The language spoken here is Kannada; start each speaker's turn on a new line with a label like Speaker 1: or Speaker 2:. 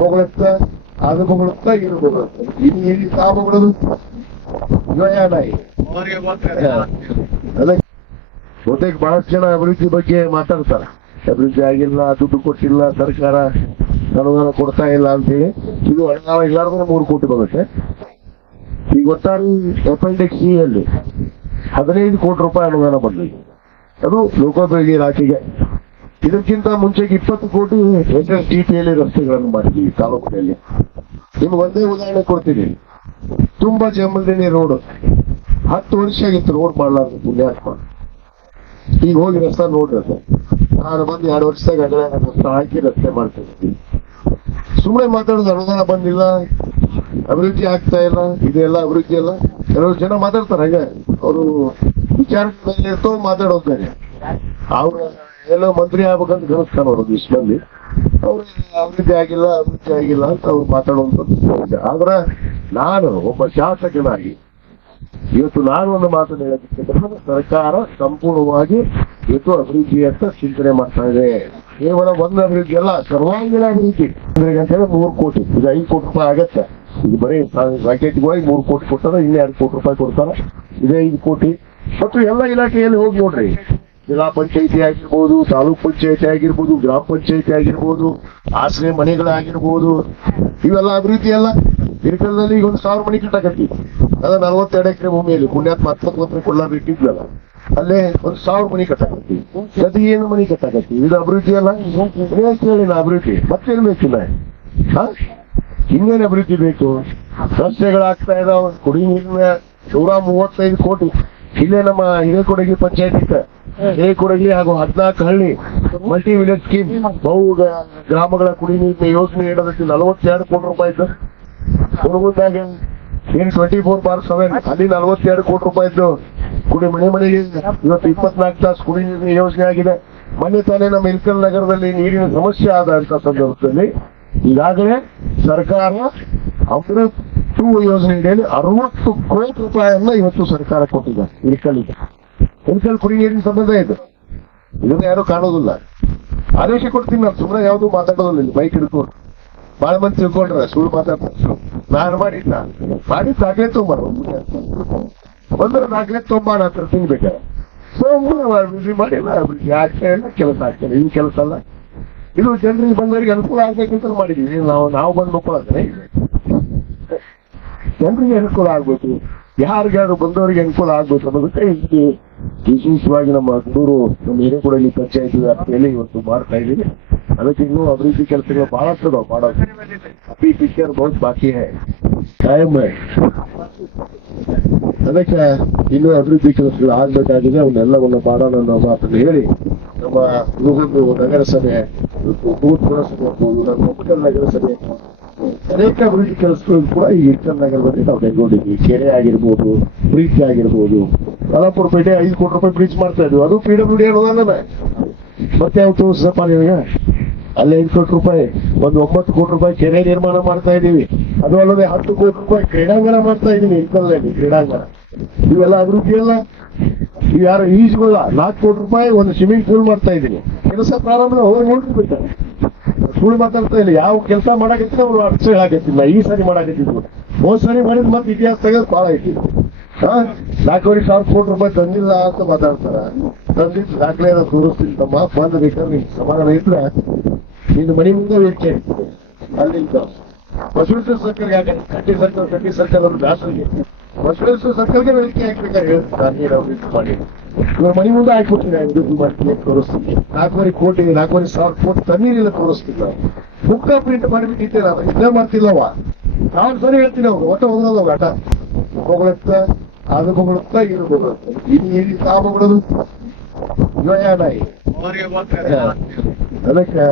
Speaker 1: ಹೊಗಳುತ್ತಾ ಅದು ಹೊಗಳುತ್ತಾ ಇದು ನಾಯಿ ಅದಕ್ಕೆ ಬಹುತೇಕ ಬಹಳಷ್ಟು ಜನ ಅಭಿವೃದ್ಧಿ ಬಗ್ಗೆ ಮಾತಾಡ್ತಾರೆ. ಅಭಿವೃದ್ಧಿ ಆಗಿಲ್ಲ ದುಡ್ಡು ಕೊಟ್ಟಿಲ್ಲ ಸರ್ಕಾರ ಅನುದಾನ ಕೊಡ್ತಾ ಇಲ್ಲ ಅಂತೇಳಿ ಇದು ಅನುದಾನ ಇಲ್ಲಾರ್ದ್ರೆ ಮೂರು ಕೋಟಿ ಬರುತ್ತೆ. ಈಗ ಒಟ್ಟಾರೆ ಅಪೆಂಡಿಕ್ಸ್ ಸಿ ಅಲ್ಲಿ ಹದಿನೈದು ಕೋಟಿ ರೂಪಾಯಿ ಅನುದಾನ ಬಂದಿದೆ. ಅದು ಲೋಕೋಪಯೋಗಿ ಇಲಾಖೆಗೆ. ಇದಕ್ಕಿಂತ ಮುಂಚೆಗೆ ಇಪ್ಪತ್ತು ಕೋಟಿ ಎಸ್ ಎಸ್ ಡಿ ಪಿಯಲ್ಲಿ ರಸ್ತೆಗಳನ್ನು ಮಾಡಿದ್ದೀವಿ ತಾಲೂಕಿನಲ್ಲಿ ನಿಮ್ಗೆ ಒಂದೇ ಉದಾಹರಣೆ ಕೊಡ್ತೀನಿ. ತುಂಬಾ ಜಮಲ್ದಿನಿ ರೋಡ್, ಹತ್ತು ವರ್ಷ ಆಗಿತ್ತು ರೋಡ್ ಮಾಡಲಾರ್ದು ಪುಣ್ಯಾತ್ಮ. ಈಗ ಹೋಗಿ ರಸ್ತೆ ನೋಡ್ರಿ ಅದು ನಾನು ಬಂದು ಎರಡು ವರ್ಷದಾಗ ರಸ್ತೆ ಹಾಕಿ ರಸ್ತೆ ಮಾಡ್ತಿದ್ವಿ. ಸುಮ್ಮನೆ ಮಾತಾಡೋದು ಅನುದಾನ ಬಂದಿಲ್ಲ, ಅಭಿವೃದ್ಧಿ ಆಗ್ತಾ ಇಲ್ಲ, ಇದೆಲ್ಲ ಅಭಿವೃದ್ಧಿ ಅಲ್ಲ ಕೆಲವು ಜನ ಮಾತಾಡ್ತಾರೆ, ಹಾಗೆ. ಅವರು ವಿಚಾರ ಇರ್ತೋ ಅವ್ರು ಎಲ್ಲೋ ಮಂತ್ರಿ ಆಗ್ಬೇಕಂತ ಕನಸ್ತಾನ ಅವರು ಇಷ್ಟು ಅವ್ರ, ಅಭಿವೃದ್ಧಿ ಆಗಿಲ್ಲ ಅಭಿವೃದ್ಧಿ ಆಗಿಲ್ಲ ಅಂತ ಅವ್ರು ಮಾತಾಡುವಂತ ಆದ್ರೆ ನಾನು ಒಬ್ಬ ಶಾಸಕನಾಗಿ, ಇವತ್ತು ನಾನು ಒಂದು ಮಾತನ್ನು ಹೇಳೋದಕ್ಕೆ ಸರ್ಕಾರ ಸಂಪೂರ್ಣವಾಗಿ ಇವತ್ತು ಅಭಿವೃದ್ಧಿಯತ್ತ ಚಿಂತನೆ ಮಾಡ್ತಾ ಇದೆ. ಕೇವಲ ಒಂದು ಅಭಿವೃದ್ಧಿ ಅಲ್ಲ, ಸರ್ವಾಂಗೀಣ ಅಭಿವೃದ್ಧಿ. ಅಂತ ಹೇಳಿ ಮೂರು ಕೋಟಿ. ಇದು ಐದು ಕೋಟಿ ರೂಪಾಯಿ ಆಗತ್ತೆ. ಇದು ಬರೀ ರಾಕೆಟ್ಗೆ ಹೋಗಿ ಮೂರು ಕೋಟಿ ಕೊಡ್ತಾರೆ, ಇನ್ನೆರಡು ಕೋಟಿ ರೂಪಾಯಿ ಕೊಡ್ತಾರೆ. ಇದೇ ಐದು ಕೋಟಿ. ಮತ್ತು ಎಲ್ಲ ಇಲಾಖೆಯಲ್ಲಿ ಹೋಗಿ ನೋಡ್ರಿ. ಜಿಲ್ಲಾ ಪಂಚಾಯಿತಿ ಆಗಿರ್ಬೋದು, ತಾಲೂಕ್ ಪಂಚಾಯತಿ ಆಗಿರ್ಬೋದು, ಗ್ರಾಮ ಪಂಚಾಯತಿ ಆಗಿರ್ಬೋದು, ಆಶ್ರಯ ಮನೆಗಳಾಗಿರ್ಬೋದು, ಇವೆಲ್ಲ ಅಭಿವೃದ್ಧಿ ಅಲ್ಲ ಹಿರಿಕಲ್ದಲ್ಲಿ ಈಗ ಒಂದು ಸಾವಿರ ಮನೆ ಕಟ್ಟಕತ್ತಿ ಅದ ನಲವತ್ತೆರಡು ಎಕರೆ ಭೂಮಿಯಲ್ಲಿ ಪುಣ್ಯಾತ್ಮ ಹತ್ತೊಂಬತ್ತು ಕೊಡ್ಲ ಕೊಳ್ಳಾರ ಇಟ್ಟಿದ್ಲಲ್ಲ ಅಲ್ಲೇ ಒಂದು ಸಾವಿರ ಮನೆ ಕಟ್ಟಕತ್ತಿ ಅದು ಏನು ಮನೆ ಕಟ್ಟಕತ್ತಿ ಇದು ಅಭಿವೃದ್ಧಿ ಅಲ್ಲ? ಕೇಳಿ ಅಭಿವೃದ್ಧಿ. ಮತ್ತೇನು ಬೇಕಿಲ್ಲ ಇನ್ನೇನು ಅಭಿವೃದ್ಧಿ ಬೇಕು? ರಸ್ತೆಗಳಾಗ್ತಾ ಇದಾವ ಕುಡಿ ನೀರಿನ ನೂರ ಮೂವತ್ತೈದು ಕೋಟಿ. ಇಲ್ಲೇ ನಮ್ಮ ಹಿರೇಕೊಡಗಿ ಪಂಚಾಯತ್ ಹಿರೇಕೊಡಗಿ ಹಾಗೂ ಹದಿನಾಲ್ಕು ಹಳ್ಳಿ ಮಲ್ಟಿ ವಿಲೇಜ್ ಸ್ಕೀಮ್ ಬಹು ಗ್ರಾಮಗಳ ಕುಡಿ ನೀರಿನ ಯೋಜನೆ ಇಡೋದಕ್ಕೆ ನಲವತ್ತೆರಡು ಕೋಟಿ ರೂಪಾಯಿ ಇದ್ದು ಹುಡುಗದಾಗ ಏನ್ ಟ್ವೆಂಟಿ ಫೋರ್ ಬಾರ್ ಸೆವೆನ್ ಅಲ್ಲಿ ನಲವತ್ತೆರಡು ಕೋಟಿ ರೂಪಾಯಿ ಇದ್ದು ಕುಡಿ ಮನೆ ಮನೆಗೆ ಇವತ್ತು ಇಪ್ಪತ್ನಾಲ್ಕು ತಾಸು ಕುಡಿ ನೀರಿನ ಯೋಜನೆ ಆಗಿದೆ. ಮೊನ್ನೆ ತಾನೇ ನಮ್ಮ ಇಲ್ಕಲ್ ನಗರದಲ್ಲಿ ನೀರಿನ ಸಮಸ್ಯೆ ಆದಂತ ಸಂದರ್ಭದಲ್ಲಿ ಈಗಾಗಲೇ ಸರ್ಕಾರ ಅಮೃತ್ ಟೂ ಯೋಜನೆ ಅಡಿಯಲ್ಲಿ ಅರವತ್ತು ಕೋಟಿ ರೂಪಾಯಿಯನ್ನ ಇವತ್ತು ಸರ್ಕಾರ ಕೊಟ್ಟಿದೆ ಇಲ್ಕಲ್ಗೆ ಇಲ್ಕಲ್ ಕುಡಿ ನೀರಿನ ಸಂಬಂಧ ಇದು. ಇದನ್ನ ಯಾರು ಕಾಣೋದಿಲ್ಲ. ಆದೇಶ ಕೊಡ್ತೀನಿ ನಾನು ಸುಮ್ಮನೆ ಯಾವುದು ಮಾತಾಡೋದಿಲ್ಲ ಬೈಕ್ ಹಿಡ್ಕೊಂಡು. ಬಾಳ ಮಂದಿ ತಿಳ್ಕೊಂಡ್ರ ಸುಳ್ಳು ಮಾತಾಡ್ತಾರೆ ನಾನು ಮಾಡಿದ್ದ ಮಾಡಿ ತೊಗೊಂಬಾರ ಒಂದರ ನಾಲ್ಕನೇ ತೊಗೊಂಬ ನಾ ಹತ್ರ ತಿನ್ಬೇಕಾರೆ ಅಭಿವೃದ್ಧಿ ಮಾಡಿಲ್ಲ ಅಭಿವೃದ್ಧಿ ಆಗ್ತಾ ಇಲ್ಲ, ಕೆಲಸ ಆಗ್ತಾರೆ ಇನ್ ಕೆಲಸ ಅಲ್ಲ. ಇದು ಜನರಿಗೆ ಬಂದವರಿಗೆ ಅನುಕೂಲ ಆಗ್ಬೇಕಂತ ಮಾಡಿದೀವಿ. ನಾವು ನಾವು ಬಂದು ಮಕ್ಕಳಾದ್ರೆ ಜನರಿಗೆ ಅನುಕೂಲ ಆಗ್ಬೇಕು. ಯಾರಿಗಾದ್ರು ಬಂದವರಿಗೆ ಅನುಕೂಲ ಆಗ್ಬೇಕು ಅನ್ನೋದಕ್ಕೆ ಇಲ್ಲಿ ವಿಶೇಷವಾಗಿ ನಮ್ಮ ಗೂಡೂರು ನಮ್ಮ ಹಿರೇಕೊಡಲಿ ಪಂಚಾಯತ್ ವ್ಯಾಪ್ತಿಯಲ್ಲಿ ಇವತ್ತು ಮಾಡ್ತಾ ಇದ್ದೀವಿ. ಅದಕ್ಕೆ ಇನ್ನೂ ಅಭಿವೃದ್ಧಿ ಕೆಲಸಗಳು ಬಹಳಷ್ಟು ಅದಾವ ಮಾಡೋದು. ಅಭಿ ಪಿಕ್ಚರ್ ಬಹುತ್ ಬಾಕಿ ಕಾಯಂ ಅದಕ್ಕೆ ಇನ್ನೂ ಅಭಿವೃದ್ಧಿ ಕೆಲಸಗಳು ಆಗ್ಬೇಕಾಗಿದೆ. ಅವನ್ನೆಲ್ಲವನ್ನ ಮಾಡೋಣ ಅನ್ನೋ ಮಾತನ್ನು ಹೇಳಿ ನಮ್ಮ ಹುಡುಗರು ನಗರಸಭೆ ನಮ್ಮ ನಗರಸಭೆ, ಅನೇಕ ಅಭಿವೃದ್ಧಿ ಕೆಲಸಗಳು ಕೂಡ ಈ ಇರ್ಕಲ್ ನಗರದಲ್ಲಿ ನಾವು ಕೈಗೊಂಡಿದ್ವಿ ಕೆರೆ ಆಗಿರ್ಬೋದು, ಬ್ರಿಡ್ಜ್ ಆಗಿರ್ಬೋದು ಕಲಾಪುರ ಪೇಟೆ ಐದು ಕೋಟಿ ರೂಪಾಯಿ ಬ್ರಿಡ್ಜ್ ಮಾಡ್ತಾ ಇದ್ವಿ. ಅದು ಪಿ ಡಬ್ಲ್ಯೂ ಡಿ ಅನ್ನೋದಲ್ಲ ಮತ್ತೆ ತೋರಿಸಪ್ಪ ನಿಮಗೆ? ಅಲ್ಲಿ ಐದು ಕೋಟಿ ರೂಪಾಯಿ, ಒಂದು ಒಂಬತ್ತು ಕೋಟಿ ರೂಪಾಯಿ ಕೆರೆ ನಿರ್ಮಾಣ ಮಾಡ್ತಾ ಇದ್ದೀವಿ. ಅದು ಅಲ್ಲದೆ ಹತ್ತು ಕೋಟಿ ರೂಪಾಯಿ ಕ್ರೀಡಾಂಗಣ ಮಾಡ್ತಾ ಇದೀನಿ ಇಂಥದ್ದಲ್ಲಿ ಕ್ರೀಡಾಂಗಣ. ಇವೆಲ್ಲ ಅಭಿವೃದ್ಧಿ ಅಲ್ಲ ಇವ್ ಯಾರು ಈಜುಗಳ ನಾಲ್ಕು ಕೋಟಿ ರೂಪಾಯಿ ಒಂದು ಸ್ವಿಮ್ಮಿಂಗ್ ಪೂಲ್ ಮಾಡ್ತಾ ಇದೀನಿ ಕೆಲಸ ಪ್ರಾರಂಭ ಹೋಗಿ ನೋಡ್ಬಿಡ್ತಾರೆ ಸುಳ್ಳು ಮಾತಾಡ್ತಾ ಇಲ್ಲ. ಯಾವ ಕೆಲಸ ಮಾಡಕತ್ತಿಲ್ಲ ಅವ್ರು ಅರ್ಥ ಹೇಳಕತ್ತಿಲ್ಲ ಈ ಸರಿ ಮಾಡಾಕತ್ತಿದ್ರು. ಹೋದ್ ಸರಿ ಮಾಡಿದ್ ಮತ್ತೆ ಇತಿಹಾಸ ತೆಗೆದು ಭಾಳ ಐತಿ ಹಾ? ನಾಲ್ಕೂವರೆ ಸಾವಿರ ಕೋಟಿ ರೂಪಾಯಿ ತಂದಿಲ್ಲ ಅಂತ ಮಾತಾಡ್ತಾರ. ತಂದಿದ್ದು ದಾಖಲೆ ತೋರಿಸ್ತೀನಿ ತಮ್ಮ. ಬಂದ ಬೇಕಾದ್ರೆ ನಿಮ್ಗೆ ಸಮಾಧಾನ ಇದ್ರೆ ನಿನ್ನ ಮನೆ ಮುಂದೆ ವೇದಿಕೆ ಅಲ್ಲಿಂದ ಬಸವೇಶ್ವರ ಸರ್ಕಾರ ಯಾಕೆ ಕಟ್ಟಿ ಸರ್ಕಾರ ಕಟ್ಟಿ ಸರ್ಕಾರ ಅವ್ರ ಬ್ಯಾಸರಿಗೆ ಬಸವೇಶ್ವರ ಸರ್ಕಲ್ಗೆ ವೇದಿಕೆ ಹಾಕ್ಬೇಕಾದ್ರೆ ಹೇಳ್ತಾರೆ ಇದು ಮಾಡಿ. ಇವ್ರ ಮನೆ ಮುಂದೆ ಹಾಕ್ಬಿಟ್ಟಿನಿ ಅಭಿವೃದ್ಧಿ ಮಾಡ್ತೀನಿ, ತೋರಿಸ್ತೀನಿ. ನಾಲ್ಕೂವರೆ ಕೋಟಿ, ನಾಲ್ಕೂವರೆ ಸಾವಿರ ಕೋಟಿ ತಣ್ಣೀರಿಲ್ಲ ತೋರಿಸ್ತಿಲ್ಲ ಬುಕ್ಕ ಪ್ರಿಂಟ್ ಮಾಡಿಬಿಟ್ಟಿದ್ದೆ ಇದನ್ನ ಇದೇ ಮಾಡ್ತಿಲ್ಲವ ನಾನು ಸರಿ ಹೇಳ್ತೀನಿ ಅವ್ರು ಒಟ್ಟ ಹೋಗಲ್ಲ ಆಟ. ಹೊಗಳುತ್ತ ಇಲ್ಲಿ ತಾ ಹೊಗಳದು ನಾಯಿ ಅದಕ್ಕೆ